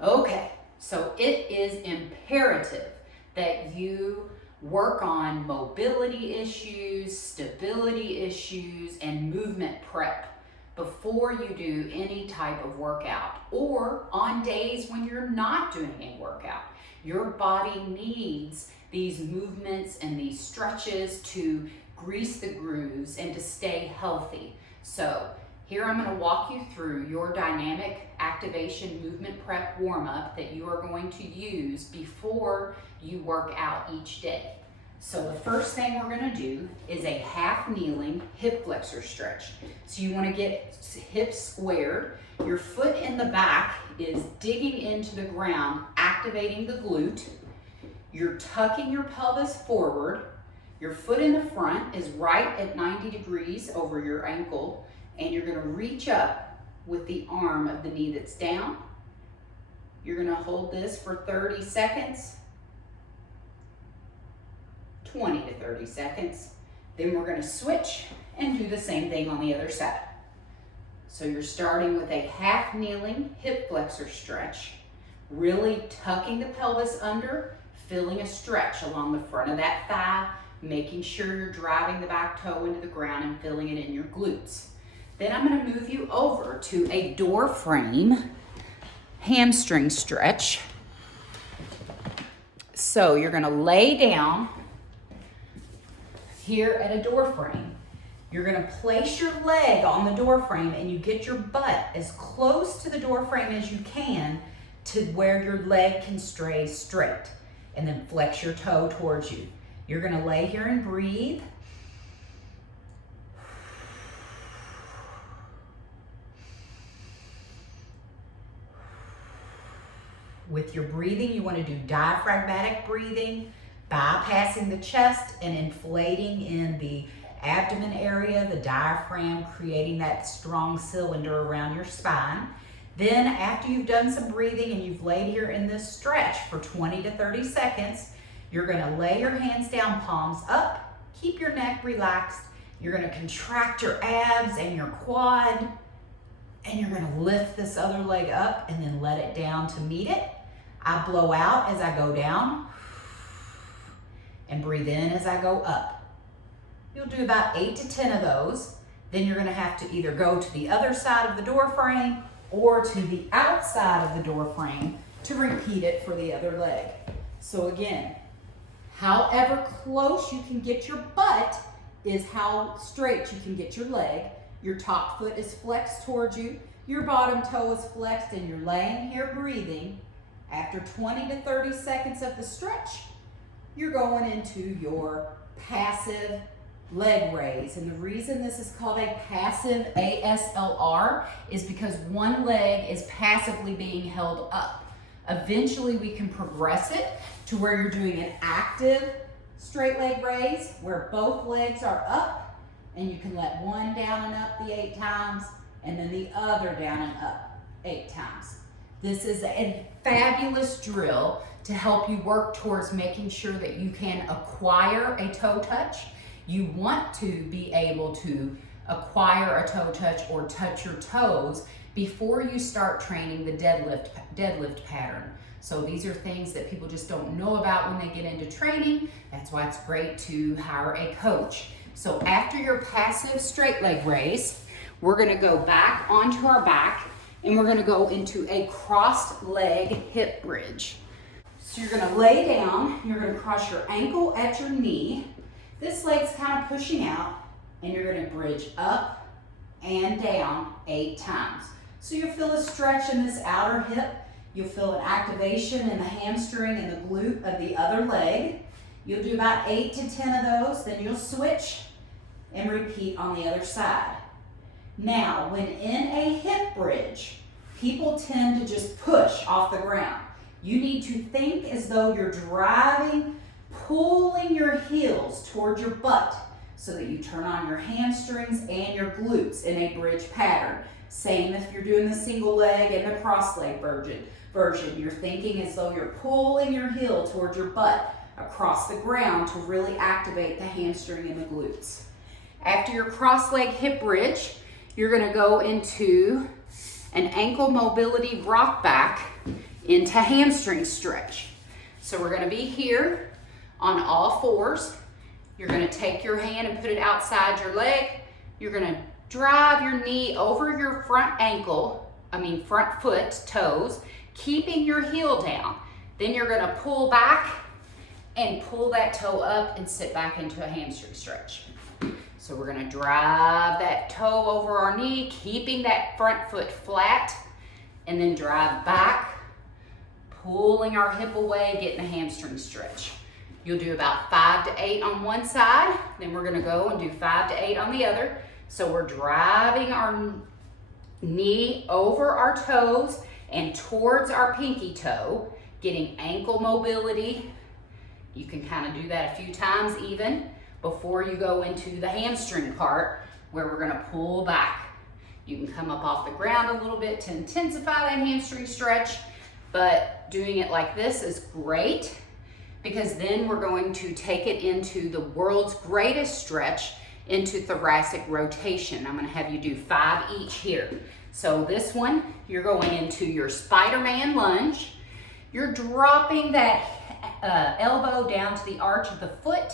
Okay, so it is imperative that you work on mobility issues, stability issues, and movement prep before you do any type of workout or on days when you're not doing a workout. Your body needs these movements and these stretches to grease the grooves and to stay healthy. So here I'm going to walk you through your dynamic activation movement prep warm-up that you are going to use before you work out each day. So the first thing we're going to do is a half kneeling hip flexor stretch. So you want to get hips squared. Your foot in the back is digging into the ground, activating the glute. You're tucking your pelvis forward. Your foot in the front is right at 90 degrees over your ankle, and you're going to reach up with the arm of the knee that's down. You're going to hold this for 30 seconds. 20 to 30 seconds. Then we're going to switch and do the same thing on the other side. So you're starting with a half kneeling hip flexor stretch, really tucking the pelvis under, feeling a stretch along the front of that thigh, making sure you're driving the back toe into the ground and feeling it in your glutes. Then I'm going to move you over to a door frame hamstring stretch. So you're going to lay down here at a door frame. You're going to place your leg on the door frame and you get your butt as close to the door frame as you can to where your leg can stay straight, and then flex your toe towards you. You're going to lay here and breathe. With your breathing, you want to do diaphragmatic breathing, bypassing the chest and inflating in the abdomen area, the diaphragm, creating that strong cylinder around your spine. Then after you've done some breathing and you've laid here in this stretch for 20 to 30 seconds, you're going to lay your hands down, palms up, keep your neck relaxed. You're going to contract your abs and your quad, and you're going to lift this other leg up and then let it down to meet it. I blow out as I go down and breathe in as I go up. You'll do about 8 to 10 of those. Then you're going to have to either go to the other side of the door frame or to the outside of the door frame to repeat it for the other leg. So again, however close you can get your butt is how straight you can get your leg. Your top foot is flexed towards you, your bottom toe is flexed, and you're laying here breathing. After 20 to 30 seconds of the stretch, you're going into your passive leg raise. And the reason this is called a passive ASLR is because one leg is passively being held up. Eventually we can progress it to where you're doing an active straight leg raise where both legs are up, and you can let one down and up the 8 times and then the other down and up 8 times. This is a fabulous drill to help you work towards making sure that you can acquire a toe touch. You want to be able to acquire a toe touch or touch your toes before you start training the deadlift pattern. So these are things that people just don't know about when they get into training. That's why it's great to hire a coach. So after your passive straight leg raise, we're going to go back onto our back and we're going to go into a crossed leg hip bridge. So you're going to lay down, you're going to cross your ankle at your knee. This leg's kind of pushing out, and you're going to bridge up and down 8 times. So you'll feel a stretch in this outer hip. You'll feel an activation in the hamstring and the glute of the other leg. You'll do about 8 to 10 of those, then you'll switch and repeat on the other side. Now, when in a hip bridge, people tend to just push off the ground. You need to think as though you're driving, pulling your heels toward your butt so that you turn on your hamstrings and your glutes in a bridge pattern. Same if you're doing the single leg and the cross leg version. You're thinking as though you're pulling your heel towards your butt across the ground to really activate the hamstring and the glutes. After your cross leg hip bridge, you're going to go into an ankle mobility rock back into hamstring stretch. So we're gonna be here on all fours. You're gonna take your hand and put it outside your leg. You're gonna drive your knee over your front foot, toes, keeping your heel down. Then you're gonna pull back and pull that toe up and sit back into a hamstring stretch. So we're gonna drive that toe over our knee, keeping that front foot flat, and then drive back, pulling our hip away, getting a hamstring stretch. You'll do about 5 to 8 on one side, then we're gonna go and do 5 to 8 on the other. So we're driving our knee over our toes and towards our pinky toe, getting ankle mobility. You can kind of do that a few times even before you go into the hamstring part where we're gonna pull back. You can come up off the ground a little bit to intensify that hamstring stretch, but doing it like this is great because then we're going to take it into the world's greatest stretch, into thoracic rotation. I'm gonna have you do 5 each here. So this one, you're going into your Spider-Man lunge. You're dropping that elbow down to the arch of the foot,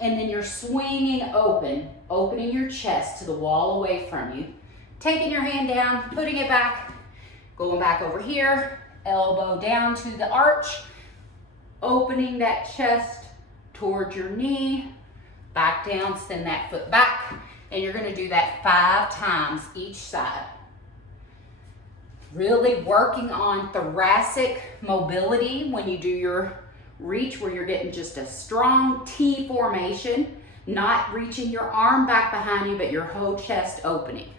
and then you're swinging open, opening your chest to the wall away from you. Taking your hand down, putting it back, going back over here, elbow down to the arch, opening that chest towards your knee, back down, send that foot back, and you're gonna do that 5 times each side. Really working on thoracic mobility when you do your reach, where you're getting just a strong T formation, not reaching your arm back behind you, but your whole chest opening.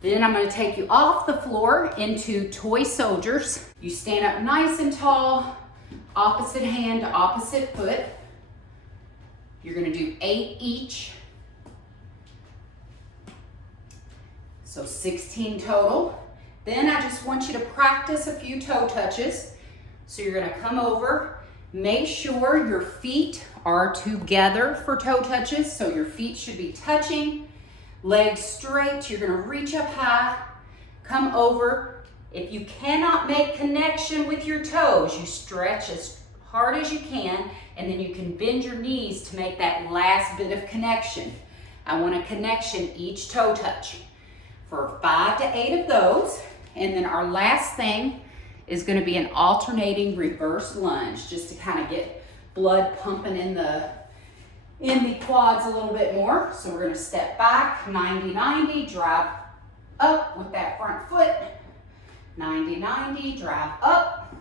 Then I'm gonna take you off the floor into toy soldiers. You stand up nice and tall, opposite hand to opposite foot. You're gonna do 8 each. So 16 total. Then I just want you to practice a few toe touches. So you're gonna come over, make sure your feet are together for toe touches. So your feet should be touching, legs straight. You're gonna reach up high, come over. If you cannot make connection with your toes, you stretch as hard as you can, and then you can bend your knees to make that last bit of connection. I want a connection each toe touch for 5 to 8 of those. And then our last thing is gonna be an alternating reverse lunge, just to kind of get blood pumping in the quads a little bit more. So we're gonna step back, 90-90, drive up with that front foot, 90-90, drive up,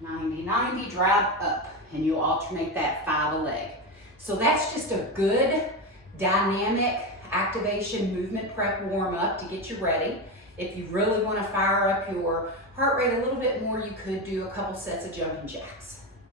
90-90, drive up, and you'll alternate that 5 a leg. So that's just a good dynamic activation movement prep warm up to get you ready. If you really want to fire up your heart rate a little bit more, you could do a couple sets of jumping jacks.